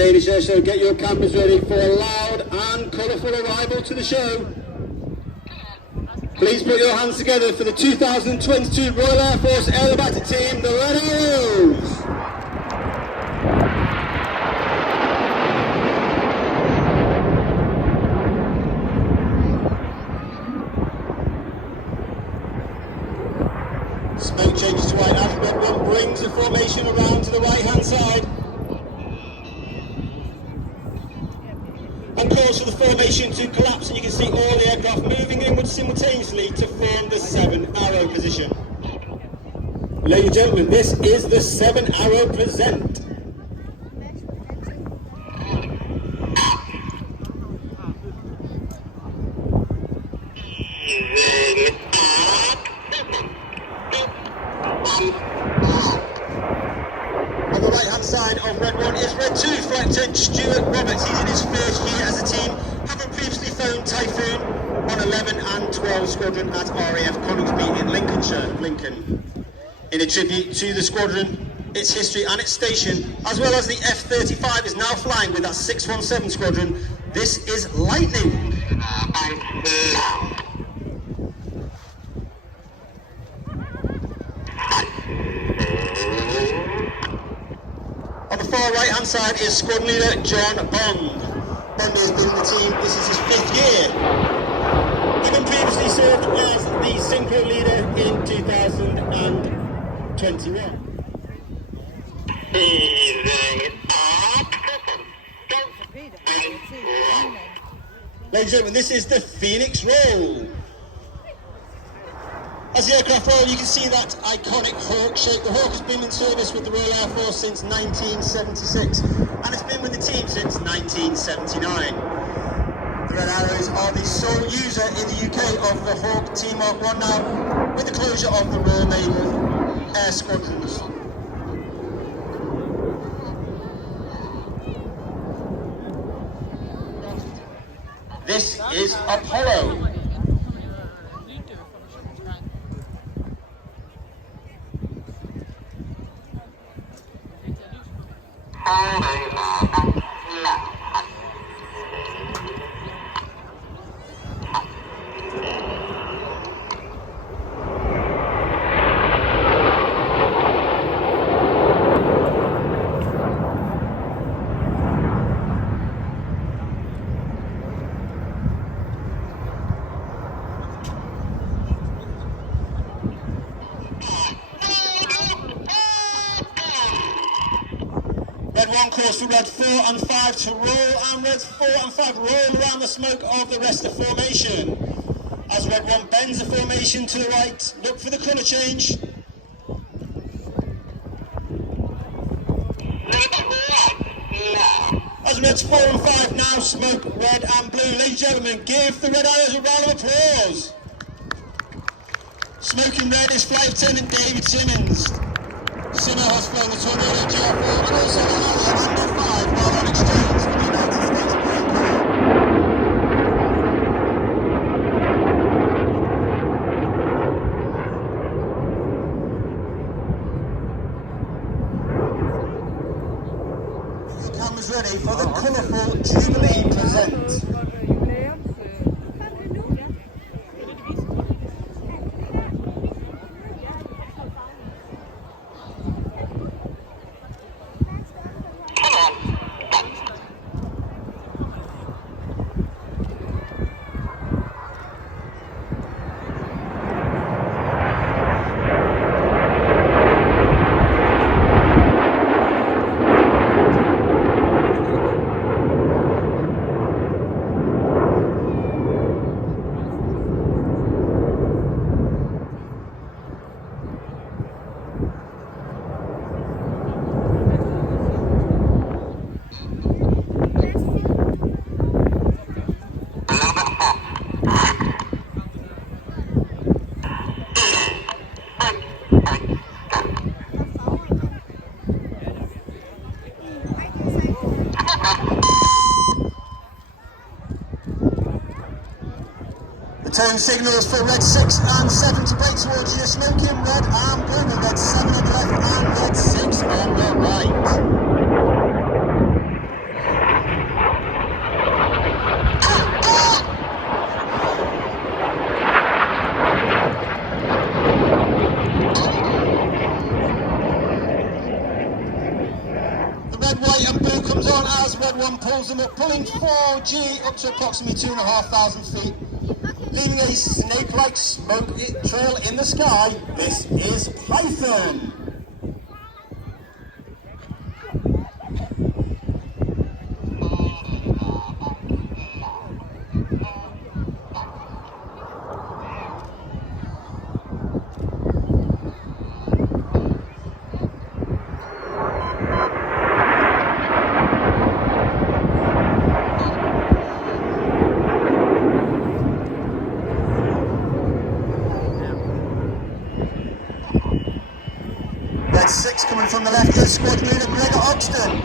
Danish Airshow, get your cameras ready for a loud and colourful arrival to the show. Please put your hands together for the 2022 Royal Air Force Aerobatic Team, the Red Arrows. Smoke changes to white as Red One brings the formation around to the right hand side. And calls for the formation to collapse, and you can see all the aircraft moving inwards simultaneously to form the 7-arrow position. Ladies and gentlemen, this is the 7-arrow present. On the right hand side of Red 1 is Red 2, Flight Lieutenant Stuart Roberts. He's in his first year as a team, having previously flown Typhoon on 11 and 12 Squadron at RAF Coningsby in Lincoln. In a tribute to the squadron, its history and its station, as well as the F-35 is now flying with that 617 Squadron, this is Lightning. On the far right hand side is Squadron Leader John Bond. Bond has been in the team, this is his 5th year. Having previously served as the Synchro Leader in 2021. Ladies and gentlemen, this is the Phoenix Roll. As the aircraft roll, you can see that iconic hawk shape. The Hawk has been in service with the Royal Air Force since 1976, and it's been with the team since 1979. The Red Arrows are the sole user in the UK of the Hawk T-Mark 1 now, with the closure of the Royal Naval Air Squadrons. This is Apollo. Red 1 calls for Red 4 and 5 to roll, and Red 4 and 5 roll around the smoke of the rest of formation. As Red 1 bends the formation to the right, look for the colour change. As Reds 4 and 5 now smoke red and blue. Ladies and gentlemen, give the Red Arrows a round of applause. Smoking red is Flight Lieutenant David Simmons. Sinner has flown the Tornado GR4 and also the Harrier Under 5 while on exchange for the United States Marine Corps. The camera's ready for the colourful Jubilee Present. Turn signals for Red 6 and 7 to break towards you, smoking red and blue, with Red 7 on the left and Red 6 on the right. and pulls them up, pulling 4G up to approximately 2,500 feet, leaving a snake-like smoke trail in the sky. This is Python. Red 6 coming from the left is squad leader Greg Oxton.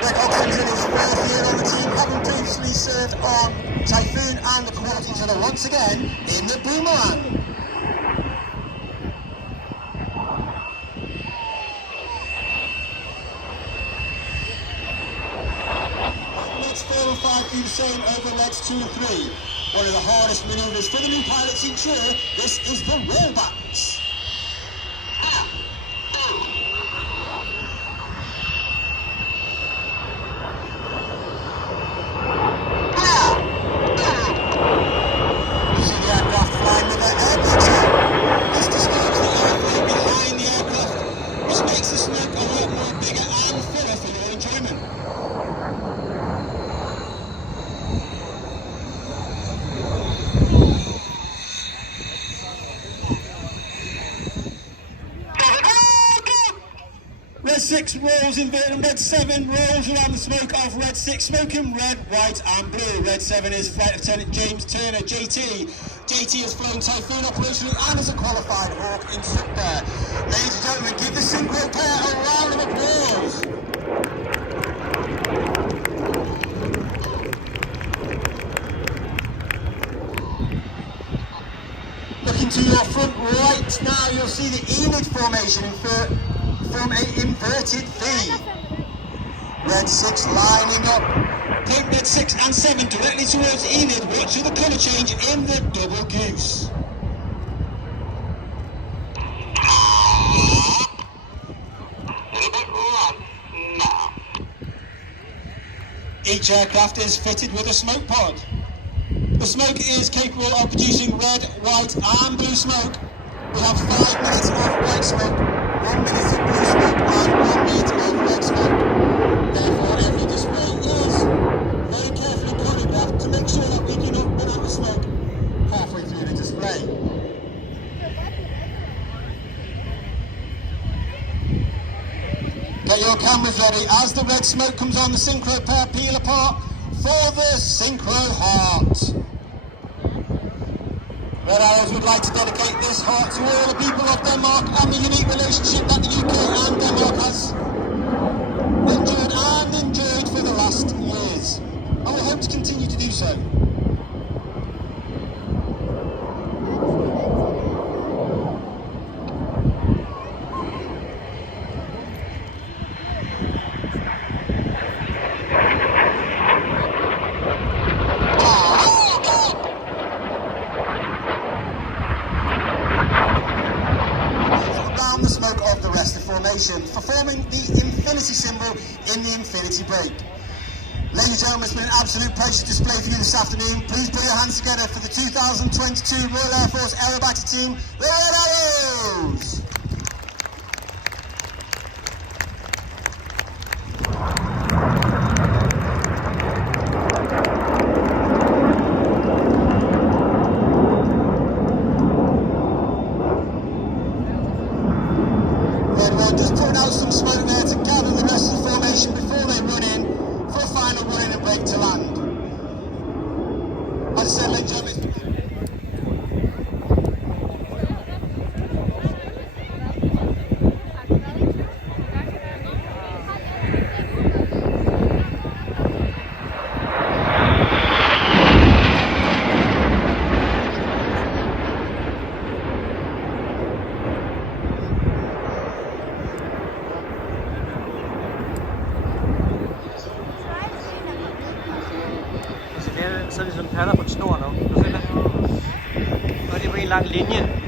Greg Oxton's in his fourth year on the team, having previously served on Typhoon and the quality each other once again in the Boomerang. Leads 4 and 5 do the same over leads 2 and 3. One of the hardest manoeuvres for the new pilots each year. This is the Rollbacks. Red 6 rolls inverted and Red 7 rolls around the smoke of Red 6, smoking red, white and blue. Red 7 is Flight Lieutenant James Turner, JT. JT has flown Typhoon operationally and is a qualified Hawk instructor. Ladies and gentlemen, give the synchro pair a round of applause. Looking to your front right now, you'll see the Enid formation from an inverted V. Red 6 lining up. Point Red 6 and 7 directly towards Enid. Watch for the colour change in the double Goose. Each aircraft is fitted with a smoke pod. The smoke is capable of producing red, white and blue smoke. We have 5 minutes of white smoke, 1 minute of blue smoke and 1 minute of red smoke. Therefore, every display is very carefully choreographed to make sure that we do not run out of smoke halfway through the display. Get your cameras ready as the red smoke comes on. The synchro pair peel apart for the synchro heart. Red Arrows would like to dedicate this heart to all the people of Denmark and the unique relationship that the UK and Denmark has endured for the last years. And we hope to continue to do so. Performing the infinity symbol in the infinity break. Ladies and gentlemen, it's been an absolute pleasure to display for you this afternoon. Please put your hands together for the 2022 Royal Air Force Aerobatic Team, the Red Arrows! Så er det sådan patter på en snor nu. Du ser det? Og det er på en lang linje.